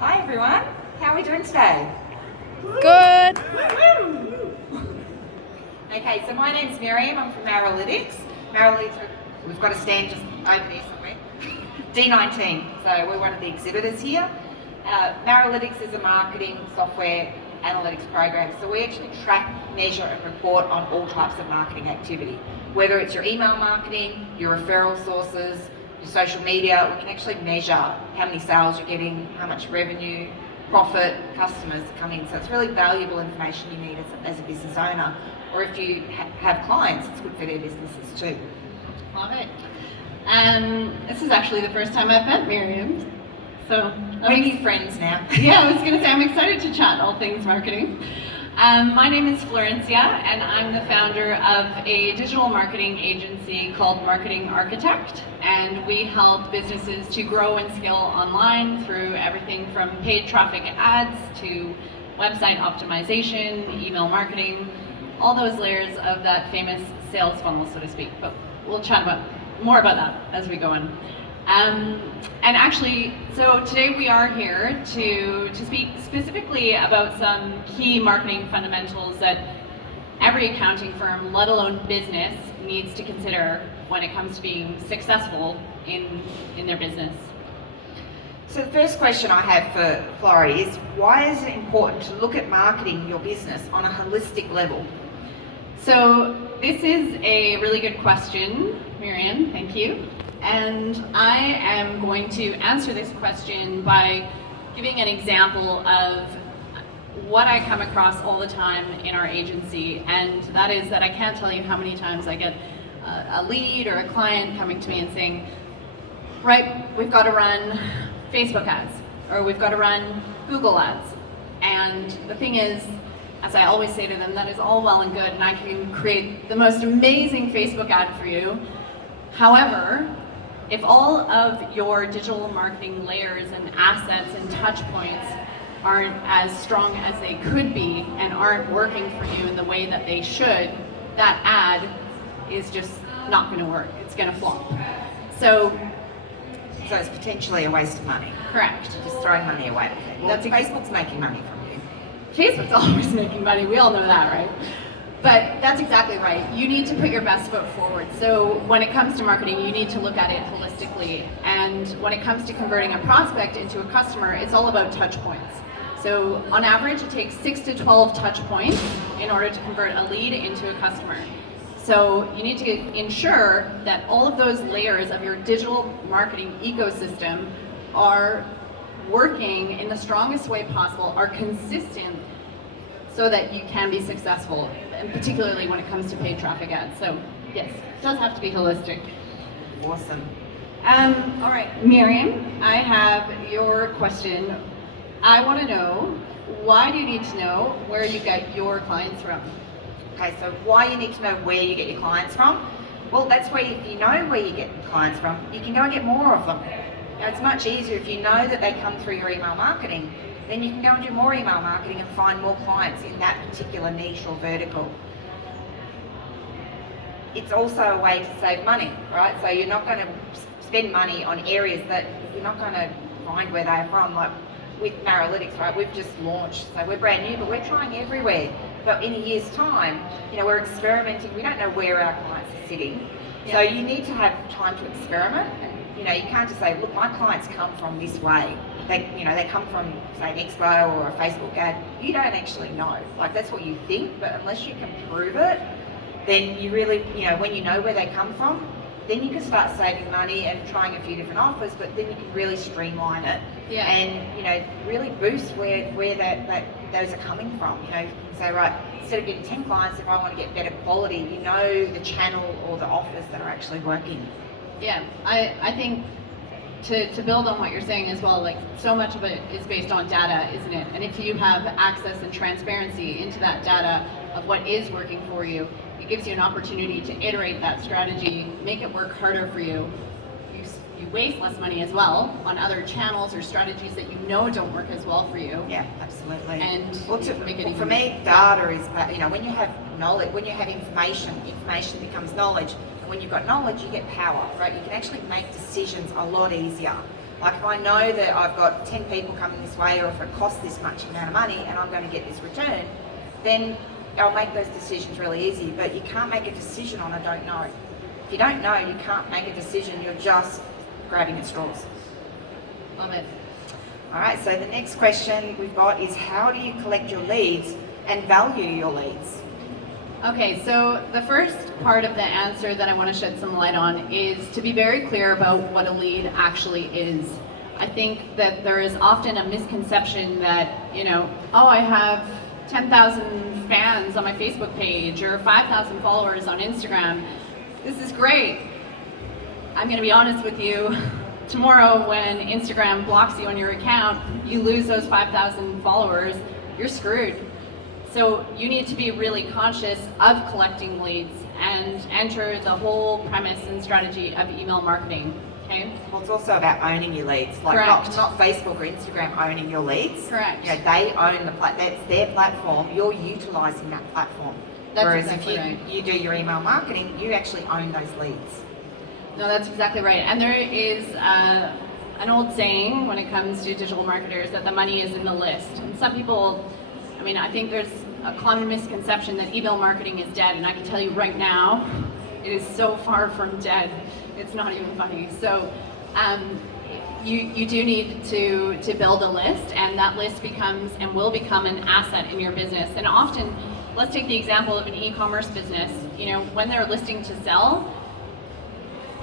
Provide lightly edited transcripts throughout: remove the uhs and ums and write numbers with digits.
Hi everyone, how are we doing today? Good. Okay, so my name's Miriam, I'm from Maralytics. Maralytics, we've got a stand just over there somewhere. D19, so we're one of the exhibitors here. Maralytics is a marketing software analytics program, so we actually track, measure and report on all types of marketing activity. Whether it's your email marketing, your referral sources, your social media, we can actually measure how many sales you're getting, how much revenue, profit, customers coming. So it's really valuable information you need as a business owner. Or if you have clients, it's good for their businesses too. Love it. This is actually the first time I've met Miriam. So we're new friends now. Yeah, I was going to say I'm excited to chat all things marketing. My name is Florencia, and I'm the founder of a digital marketing agency called Marketing Architect, and we help businesses to grow and scale online through everything from paid traffic ads to website optimization, email marketing, all those layers of that famous sales funnel, so to speak. But we'll chat more about that as we go on. And actually, so today we are here to speak specifically about some key marketing fundamentals that every accounting firm, let alone business, needs to consider when it comes to being successful in their business. So the first question I have for Flori is, why is it important to look at marketing your business on a holistic level? So this is a really good question, Miriam, thank you. And I am going to answer this question by giving an example of what I come across all the time in our agency, and that is that I can't tell you how many times I get a lead or a client coming to me and saying, right, we've got to run Facebook ads, or we've got to run Google ads. And the thing is, as I always say to them, that is all well and good, and I can create the most amazing Facebook ad for you. However, if all of your digital marketing layers and assets and touch points aren't as strong as they could be and aren't working for you in the way that they should, that ad is just not going to work. It's going to flop. So it's potentially a waste of money. Correct. Just throwing money away. Well, Facebook's making money from you. Facebook's always making money. We all know that, right? But that's exactly right. You need to put your best foot forward. So when it comes to marketing, you need to look at it holistically. And when it comes to converting a prospect into a customer, it's all about touch points. So on average, it takes 6 to 12 touch points in order to convert a lead into a customer. So you need to ensure that all of those layers of your digital marketing ecosystem are working in the strongest way possible, are consistent, so that you can be successful, and particularly when it comes to paid traffic ads. So yes, it does have to be holistic. Awesome. All right, Miriam, I have your question. I want to know, why do you need to know where you get your clients from? Okay, so why you need to know where you get your clients from? Well, that's where, if you know where you get your clients from, you can go and get more of them. Now, it's much easier if you know that they come through your email marketing. Then you can go and do more email marketing and find more clients in that particular niche or vertical. It's also a way to save money, right? So you're not going to spend money on areas that you're not going to find where they're from. Like with Maralytics, right? We've just launched, so we're brand new, but we're trying everywhere. But in a year's time, we're experimenting. We don't know where our clients are sitting. Yeah. So you need to have time to experiment. And, you can't just say, look, my clients come from this way. They come from, say, an Expo or a Facebook ad. You don't actually know. Like, that's what you think, but unless you can prove it, then you really, when you know where they come from, then you can start saving money and trying a few different offers, but then you can really streamline it. Yeah. And, really boost where those are coming from. You can say, right, instead of getting 10 clients, if I want to get better quality, the channel or the offers that are actually working. Yeah, I think to build on what you're saying as well, like, so much of it is based on data, isn't it? And if you have access and transparency into that data of what is working for you, it gives you an opportunity to iterate that strategy, make it work harder for you. You waste less money as well on other channels or strategies that don't work as well for you. Yeah, absolutely. And make it for me, data is, when you have knowledge, when you have information becomes knowledge. And when you've got knowledge, you get power, right? You can actually make decisions a lot easier. Like if I know that I've got 10 people coming this way, or if it costs this much amount of money and I'm going to get this return, then I'll make those decisions really easy. But you can't make a decision on a don't know. If you don't know, you can't make a decision. You're just grabbing at straws. Love it. All right, so the next question we've got is, how do you collect your leads and value your leads? Okay, so the first part of the answer that I want to shed some light on is to be very clear about what a lead actually is. I think that there is often a misconception that, oh, I have 10,000 fans on my Facebook page or 5,000 followers on Instagram. This is great. I'm going to be honest with you. Tomorrow when Instagram blocks you on your account, you lose those 5,000 followers, you're screwed. So you need to be really conscious of collecting leads and enter the whole premise and strategy of email marketing, okay? Well, it's also about owning your leads, like not Facebook or Instagram owning your leads. Correct. They own that's their platform, you're utilising that platform. That's Whereas exactly if right. you do your email marketing, you actually own those leads. No, that's exactly right. And there is an old saying when it comes to digital marketers that the money is in the list. And some people, I think there's a common misconception that email marketing is dead, and I can tell you right now, it is so far from dead. It's not even funny. So you do need to build a list, and that list becomes and will become an asset in your business. And often, let's take the example of an e-commerce business. When they're listing to sell,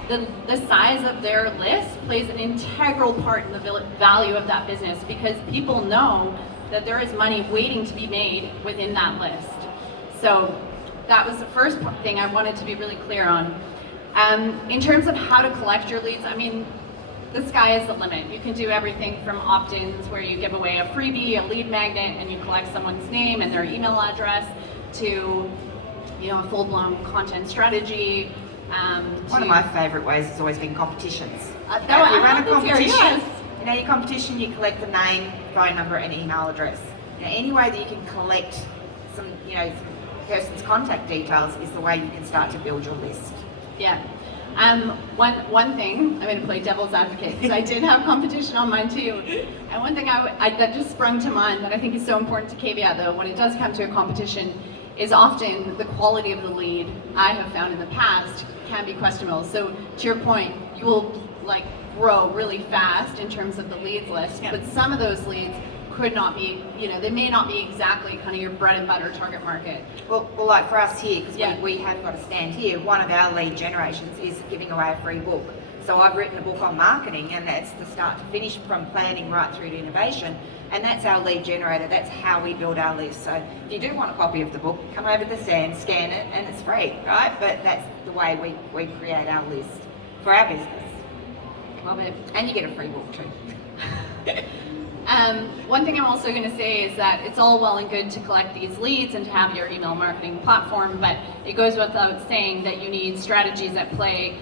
the size of their list plays an integral part in the value of that business, because people know that there is money waiting to be made within that list. So that was the first thing I wanted to be really clear on. In terms of how to collect your leads, the sky is the limit. You can do everything from opt-ins, where you give away a freebie, a lead magnet, and you collect someone's name and their email address, to a full-blown content strategy. One of my favourite ways has always been competitions. If you run a competition, yes. your competition, you collect the name, phone number, and email address. Any way that you can collect some person's contact details is the way you can start to build your list. Yeah. One thing, I'm going to play devil's advocate, because I did have competition on mine too. And one thing that just sprung to mind that I think is so important to caveat, though, when it does come to a competition, is often the quality of the lead, I have found in the past, can be questionable. So to your point, you will grow really fast in terms of the leads list, but some of those leads could not be, they may not be exactly kind of your bread and butter target market. Well, like for us here, because we have got a stand here, one of our lead generations is giving away a free book. So I've written a book on marketing, and that's the start to finish, from planning right through to innovation, and that's our lead generator. That's how we build our list. So if you do want a copy of the book, come over to the stand, scan it, and it's free, right? But that's the way we create our list for our business. Love it. And you get a free book too. One thing I'm also going to say is that it's all well and good to collect these leads and to have your email marketing platform, but it goes without saying that you need strategies at play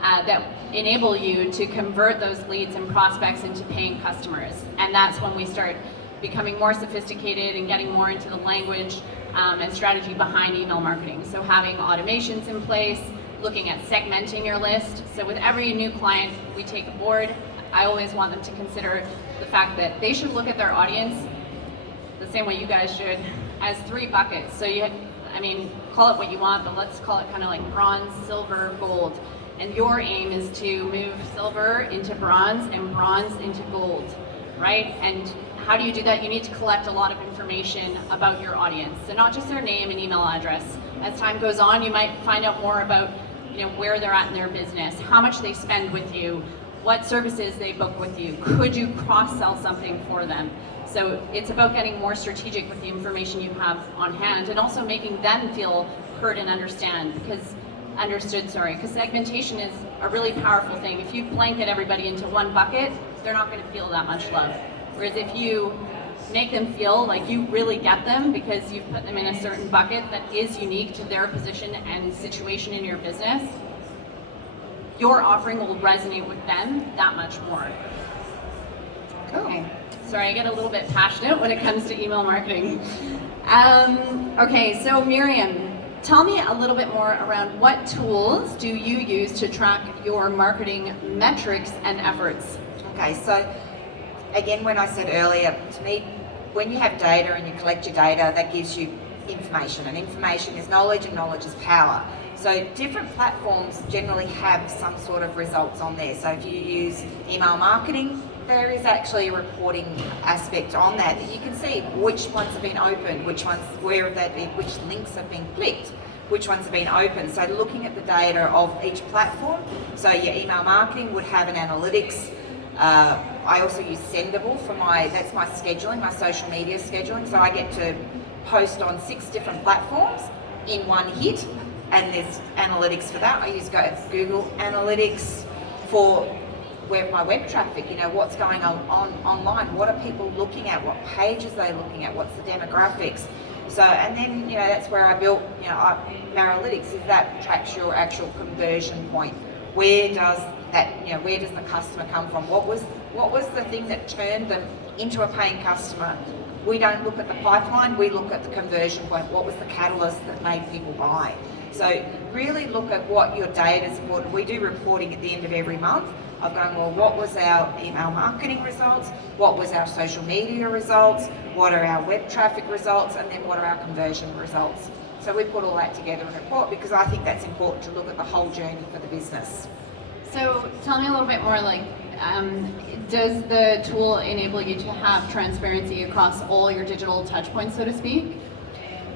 that enable you to convert those leads and prospects into paying customers. And that's when we start becoming more sophisticated and getting more into the language and strategy behind email marketing. So having automations in place, looking at segmenting your list. So with every new client we take aboard, I always want them to consider the fact that they should look at their audience the same way you guys should, as 3 buckets. So call it what you want, but let's call it kind of like bronze, silver, gold. And your aim is to move silver into bronze and bronze into gold, right? And how do you do that? You need to collect a lot of information about your audience. So not just their name and email address. As time goes on, you might find out more about where they're at in their business, how much they spend with you, what services they book with you. Could you cross-sell something for them? So it's about getting more strategic with the information you have on hand, and also making them feel heard and understood, because segmentation is a really powerful thing. If you blanket everybody into one bucket, they're not going to feel that much love. Whereas if you make them feel like you really get them because you've put them in a certain bucket that is unique to their position and situation in your business, your offering will resonate with them that much more. Cool. Okay. Sorry, I get a little bit passionate when it comes to email marketing. Okay, so Miriam, tell me a little bit more around what tools do you use to track your marketing metrics and efforts? Okay, so again, when I said earlier, to me, when you have data and you collect your data, that gives you information, and information is knowledge, and knowledge is power. So different platforms generally have some sort of results on there. So if you use email marketing, there is actually a reporting aspect on that you can see which ones have been opened, which ones, where have they been, which links have been clicked, which ones have been opened. So looking at the data of each platform, so your email marketing would have an analytics. I also use Sendable for that's my scheduling, my social media scheduling. So I get to post on 6 different platforms in one hit, and there's analytics for that. I use Google Analytics for my web traffic, what's going on online, what are people looking at, what pages are they looking at, what's the demographics. So, and then, that's where I built, Analytics, is that tracks your actual conversion point. Where does that, where does the customer come from? What was the thing that turned them into a paying customer? We don't look at the pipeline, we look at the conversion point. What was the catalyst that made people buy? So really look at what your data is important. We do reporting at the end of every month of going, well, what was our email marketing results? What was our social media results? What are our web traffic results? And then what are our conversion results? So we put all that together in a report because I think that's important to look at the whole journey for the business. So tell me a little bit more, does the tool enable you to have transparency across all your digital touch points, so to speak?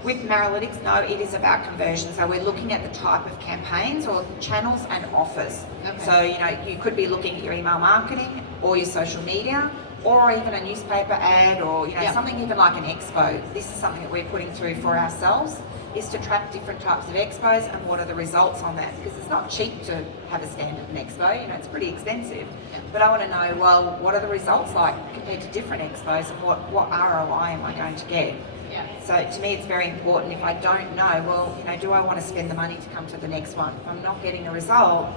With Analytics, no, it is about conversion. So we're looking at the type of campaigns or channels and offers. Okay. So, you could be looking at your email marketing or your social media or even a newspaper ad or, something even like an expo. This is something that we're putting through for ourselves, is to track different types of expos and what are the results on that. Because it's not cheap to have a stand at an expo, it's pretty expensive. Yeah. But I want to know, well, what are the results like compared to different expos and what ROI am I going to get? Yeah. So to me, it's very important. If I don't know, well, do I want to spend the money to come to the next one? If I'm not getting a result,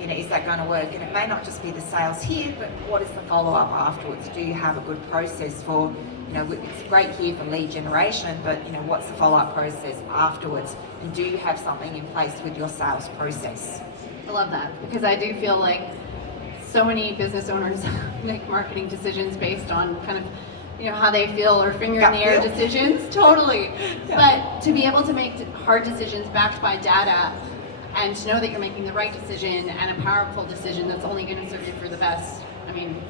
is that going to work? And it may not just be the sales here, but what is the follow-up afterwards? Do you have a good process for, it's great here for lead generation, but, what's the follow-up process afterwards? And do you have something in place with your sales process? I love that, because I do feel like so many business owners make marketing decisions based on kind of how they feel or finger in the air decisions. Totally. Yeah. But to be able to make hard decisions backed by data and to know that you're making the right decision and a powerful decision that's only going to serve you for the best,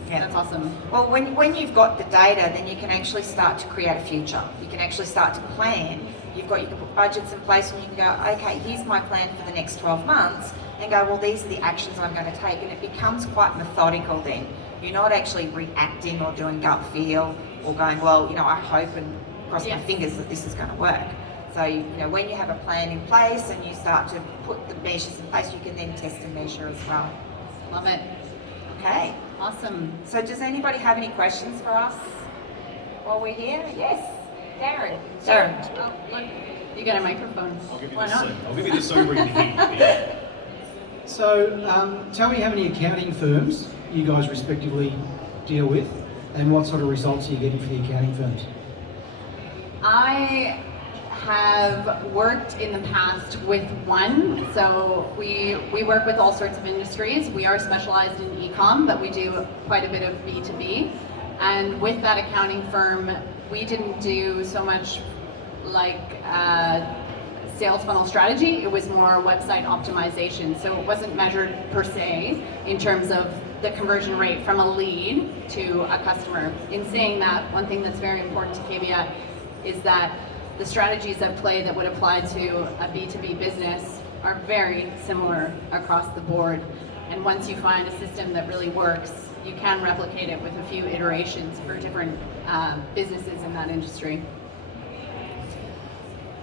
that's awesome. Well, when you've got the data, then you can actually start to create a future. You can actually start to plan. You can put budgets in place and you can go, okay, here's my plan for the next 12 months, and go, well, these are the actions I'm going to take. And it becomes quite methodical then. You're not actually reacting or doing gut feel or going, well, I hope and cross my fingers that this is going to work. So, when you have a plan in place and you start to put the measures in place, you can then test and measure as well. Love it. Okay. Awesome. So does anybody have any questions for us while we're here? Yes. Darren. Oh, look, you got a microphone. I'll give you Why the not? Zoom. I'll give you the Zoom where you can hear. So tell me how many accounting firms you guys respectively deal with and what sort of results are you getting for the accounting firms? I have worked in the past with one, so we work with all sorts of industries. We are specialized in e-com, but we do quite a bit of B2B. And with that accounting firm, we didn't do so much like sales funnel strategy. It was more website optimization. So it wasn't measured per se in terms of the conversion rate from a lead to a customer. In saying that, one thing that's very important to caveat is that the strategies at play that would apply to a B2B business are very similar across the board. And once you find a system that really works, you can replicate it with a few iterations for different businesses in that industry.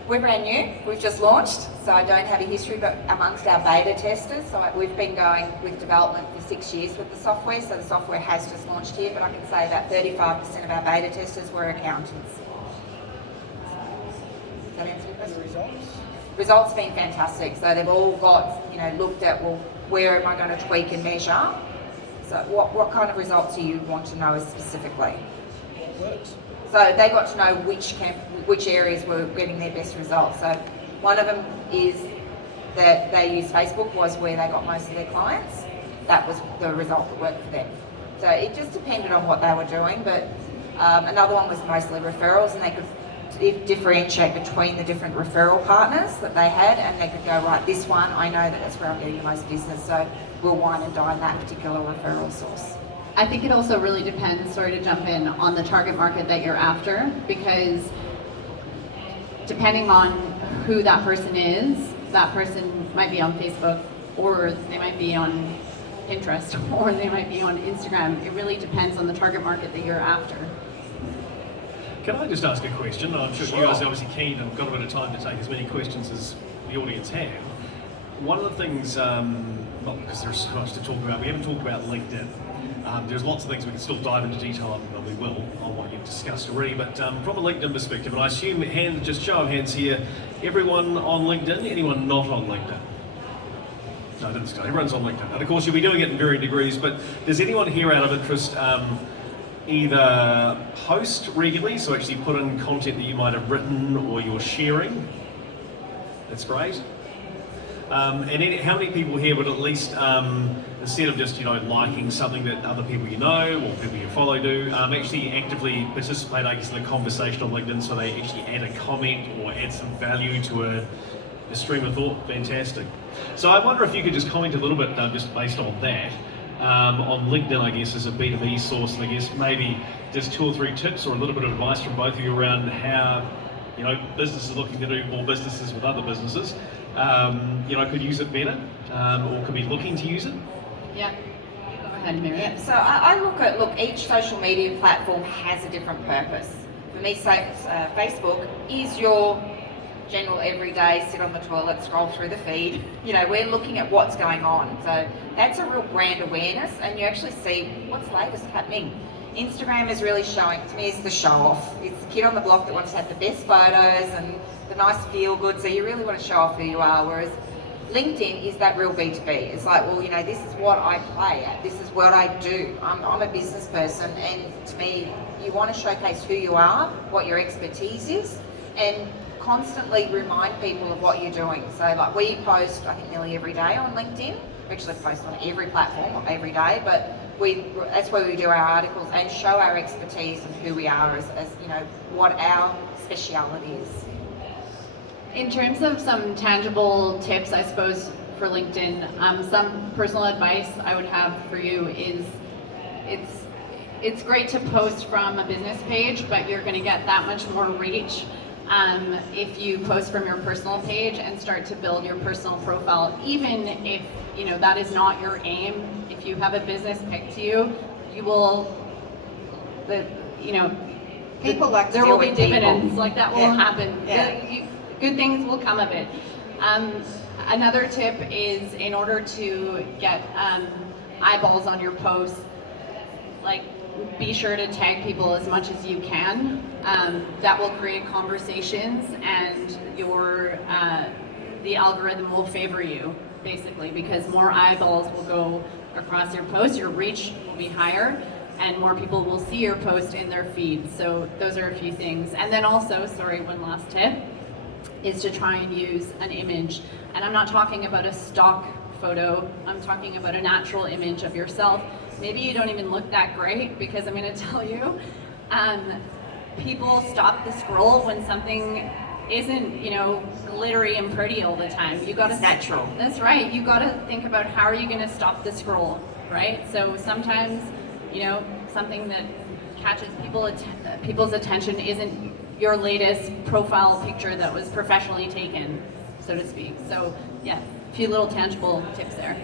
We're brand new. We've just launched, so I don't have a history, but amongst our beta testers, so we've been going with development for 6 years with the software, so the software has just launched here, but I can say that 35% of our beta testers were accountants. Does that answer your question? The results? Results have been fantastic, so they've all got, looked at, well, where am I going to tweak and measure? So what kind of results do you want to know specifically? What works? So they got to know which areas were getting their best results. So one of them is that they use Facebook was where they got most of their clients. That was the result that worked for them. So it just depended on what they were doing, but another one was mostly referrals, and they could differentiate between the different referral partners that they had, and they could go, right, this one, I know that that's where I'm getting the most business, so we'll wine and dine that particular referral source. I think it also really depends, sorry to jump in, on the target market that you're after, because depending on who that person is, that person might be on Facebook, or they might be on Pinterest, or they might be on Instagram. It really depends on the target market that you're after. Can I just ask a question? I'm sure you guys are obviously keen and got a bit of time to take as many questions as the audience have. One of the things, not because there's so much to talk about, we haven't talked about LinkedIn. There's lots of things we can still dive into detail on, and we will, on what you've discussed already, but from a LinkedIn perspective, and I assume, just show of hands here, everyone on LinkedIn, anyone not on LinkedIn? No, I didn't say, everyone's on LinkedIn. And of course you'll be doing it in varying degrees, but does anyone here out of interest either post regularly, so actually put in content that you might have written or you're sharing? That's great. And how many people here would at least, instead of just liking something that other people you know or people you follow do, actually actively participate, I guess, in a conversation on LinkedIn, so they actually add a comment or add some value to a stream of thought? Fantastic. So I wonder if you could just comment a little bit, just based on that, on LinkedIn, I guess, as a B2B source, and I guess maybe just 2 or 3 tips or a little bit of advice from both of you around how businesses looking to do more businesses with other businesses, could use it better, or could be looking to use it. Yeah. Go ahead, Miriam. Yeah, so I look, each social media platform has a different purpose. For me, Facebook is your general everyday, sit on the toilet, scroll through the feed. We're looking at what's going on. So that's a real brand awareness, and you actually see what's latest happening. Instagram is really showing, to me, it's the show off. It's the kid on the block that wants to have the best photos and the nice feel good, so you really want to show off who you are, whereas LinkedIn is that real B2B. It's like, well, this is what I play at, this is what I do. I'm a business person, and to me, you want to showcase who you are, what your expertise is, and constantly remind people of what you're doing. So like we post, I think, nearly every day on LinkedIn. We actually post on every platform every day, but that's where we do our articles and show our expertise and who we are as what our speciality is. In terms of some tangible tips, I suppose, for LinkedIn, some personal advice I would have for you is it's great to post from a business page, but you're going to get that much more reach if you post from your personal page and start to build your personal profile, even if that is not your aim. If you have a business pick to you, you will, People like to there deal will be with people. dividends, like that will happen. Yeah. Good things will come of it. Another tip is, in order to get eyeballs on your posts, be sure to tag people as much as you can. That will create conversations, and the algorithm will favor you, basically, because more eyeballs will go across your post, your reach will be higher, and more people will see your post in their feed. So those are a few things. And then also, one last tip, is to try and use an image. And I'm not talking about a stock photo, I'm talking about a natural image of yourself. Maybe you don't even look that great, because I'm going to tell you, people stop the scroll when something isn't, glittery and pretty all the time. It's natural. That's right. You got to think about how are you going to stop the scroll, right? So sometimes, something that catches people's attention isn't your latest profile picture that was professionally taken, so to speak. So yeah, a few little tangible tips there.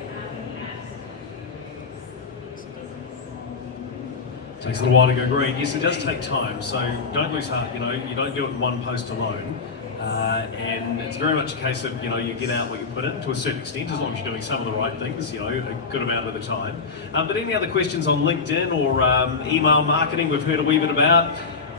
Takes a little while to go green. Yes, it does take time, so don't lose heart. You don't do it in one post alone. And it's very much a case of, you get out what you put in to a certain extent, as long as you're doing some of the right things, a good amount of the time. But any other questions on LinkedIn or email marketing we've heard a wee bit about?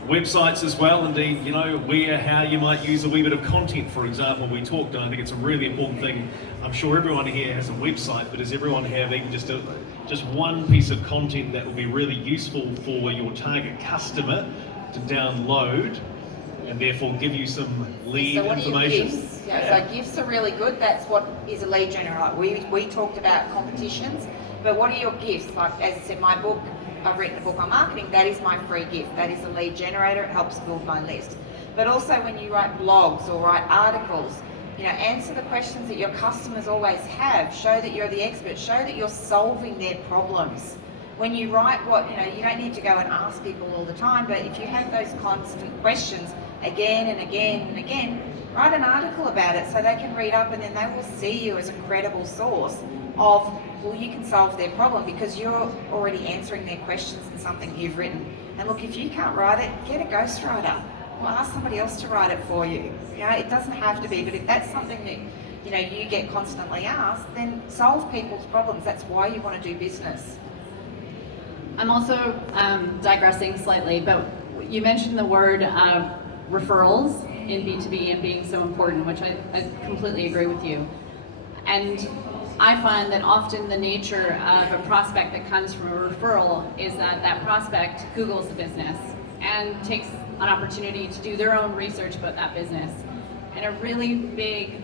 Websites as well, indeed, how you might use a wee bit of content, for example. We talked, and I think it's a really important thing. I'm sure everyone here has a website, but does everyone have even just one piece of content that will be really useful for your target customer to download and therefore give you some lead information? Gifts? So gifts are really good. That's what is a lead generator. We talked about competitions, but what are your gifts? Like, as I said, my book, I've written a book on marketing, that is my free gift. That is a lead generator. It helps build my list. But also when you write blogs or write articles, answer the questions that your customers always have. Show that you're the expert. Show that you're solving their problems. When you write you don't need to go and ask people all the time, but if you have those constant questions again and again and again, write an article about it so they can read up, and then they will see you as a credible source of, well, you can solve their problem because you're already answering their questions in something you've written. And look, if you can't write it, get a ghostwriter. Or ask somebody else to write it for you. It doesn't have to be, but if that's something that you get constantly asked, then solve people's problems. That's why you want to do business. I'm also digressing slightly, but you mentioned the word referrals in B2B and being so important, which I completely agree with you. And I find that often the nature of a prospect that comes from a referral is that prospect Googles the business and takes an opportunity to do their own research about that business. And a really big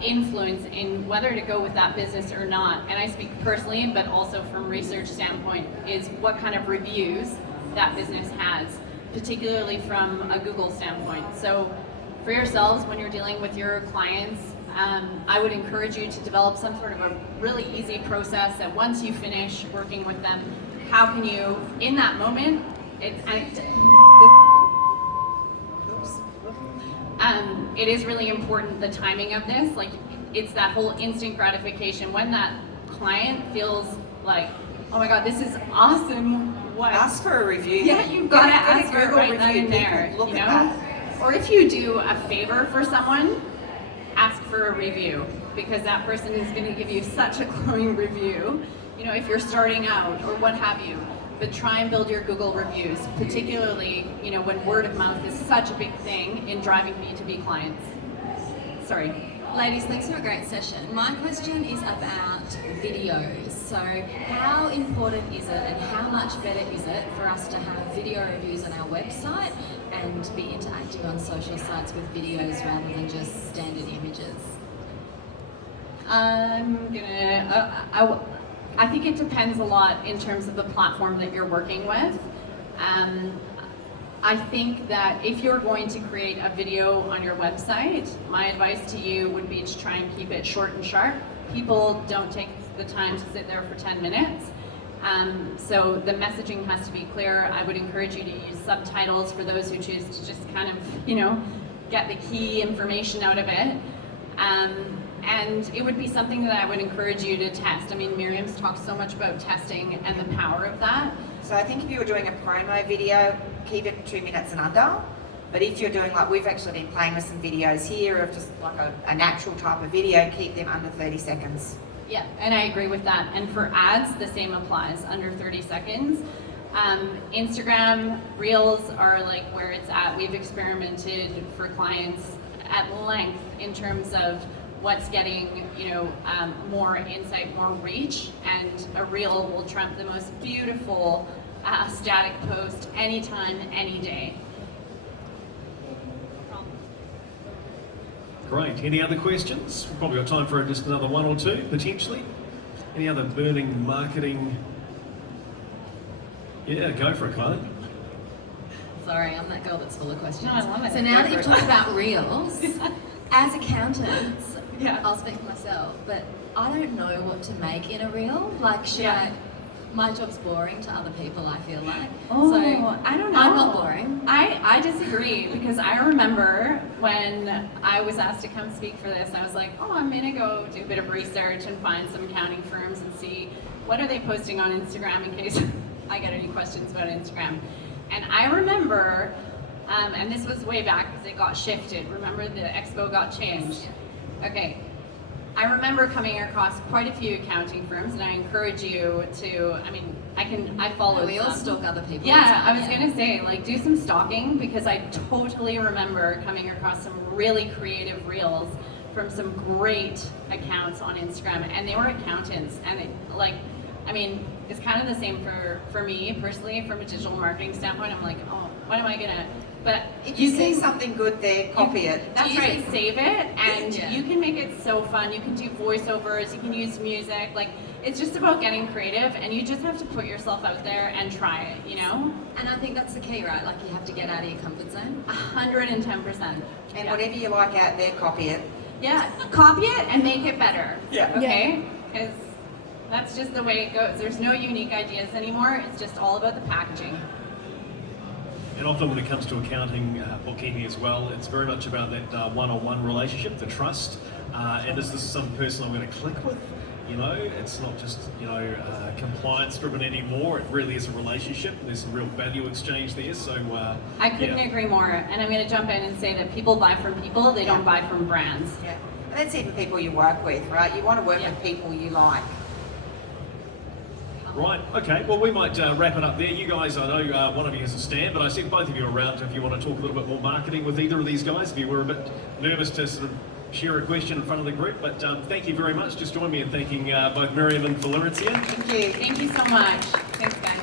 influence in whether to go with that business or not, and I speak personally, but also from research standpoint, is what kind of reviews that business has, particularly from a Google standpoint. So for yourselves, when you're dealing with your clients, I would encourage you to develop some sort of a really easy process that once you finish working with them, how can you, in that moment, it is really important, the timing of this. Like, it's that whole instant gratification when that client feels like, oh my God, this is awesome. What? Ask for a review. Yeah, you've got to ask for it right then and there. Look at that. Or if you do a favor for someone, ask for a review, because that person is going to give you such a glowing review, if you're starting out or what have you. But try and build your Google reviews, particularly, when word of mouth is such a big thing in driving B2B clients. Sorry. Ladies, thanks for a great session. My question is about videos. So how important is it and how much better is it for us to have video reviews on our website and be interacting on social sites with videos rather than just standard images? I think it depends a lot in terms of the platform that you're working with. I think that if you're going to create a video on your website, my advice to you would be to try and keep it short and sharp. People don't take the time to sit there for 10 minutes. So the messaging has to be clear. I would encourage you to use subtitles for those who choose to just kind of, get the key information out of it. And it would be something that I would encourage you to test. I mean, Miriam's talked so much about testing and the power of that. So I think if you were doing a promo video, keep it 2 minutes and under. But if you're doing, like we've actually been playing with some videos here of just like a natural type of video, keep them under 30 seconds. Yeah, and I agree with that. And for ads, the same applies, under 30 seconds. Instagram Reels are like where it's at. We've experimented for clients at length in terms of what's getting, more insight, more reach, and a reel will trump the most beautiful static post anytime, any day. Great. Any other questions? We've probably got time for just another one or two, potentially. Any other burning marketing? Yeah, go for it, Chloe. Sorry, I'm that girl that's full of questions. No, I love it. So now that you've talked about reels, as accountants, Yeah. I'll speak for myself, but I don't know what to make in a reel. Like, my job's boring to other people, I feel like. Oh, so I don't know. I'm not boring. I disagree, because I remember when I was asked to come speak for this, I was like, oh, I'm gonna go do a bit of research and find some accounting firms and see what are they posting on Instagram in case I get any questions about Instagram. And I remember, and this was way back because it got shifted. Remember the Expo got changed? Okay. I remember coming across quite a few accounting firms, and I encourage you to, I follow We all some. stalk other people. Yeah, I was gonna say, do some stalking, because I totally remember coming across some really creative reels from some great accounts on Instagram, and they were accountants, and it's kind of the same for me personally, from a digital marketing standpoint. I'm like, oh, what am I gonna, but If you see something good there, copy it. That's right, save it, and Yeah. you can make it so fun. You can do voiceovers, you can use music, like, it's just about getting creative, and you just have to put yourself out there and try it, you know? And I think that's the key, right? Like you have to get out of your comfort zone. 110%. And Yeah. whatever you like out there, copy it. Yeah, copy it and make it better. Yeah. Okay? Because that's just the way it goes. There's no unique ideas anymore. It's just all about the packaging. And often when it comes to accounting, bookkeeping as well, it's very much about that one-on-one relationship, the trust. And is this some person I'm going to click with? You know, it's not just, compliance driven anymore. It really is a relationship. There's some real value exchange there. So I couldn't agree more. And I'm going to jump in and say that people buy from people, they don't buy from brands. Yeah. And that's even people you work with, right? You want to work Yeah. with people you like. Right, okay, well we might wrap it up there. You guys, I know one of you has a stand, but I see both of you are around if you want to talk a little bit more marketing with either of these guys, if you were a bit nervous to sort of share a question in front of the group. But thank you very much. Just join me in thanking both Miriam and Valencia. Thank you. Thank you so much. Thanks, guys.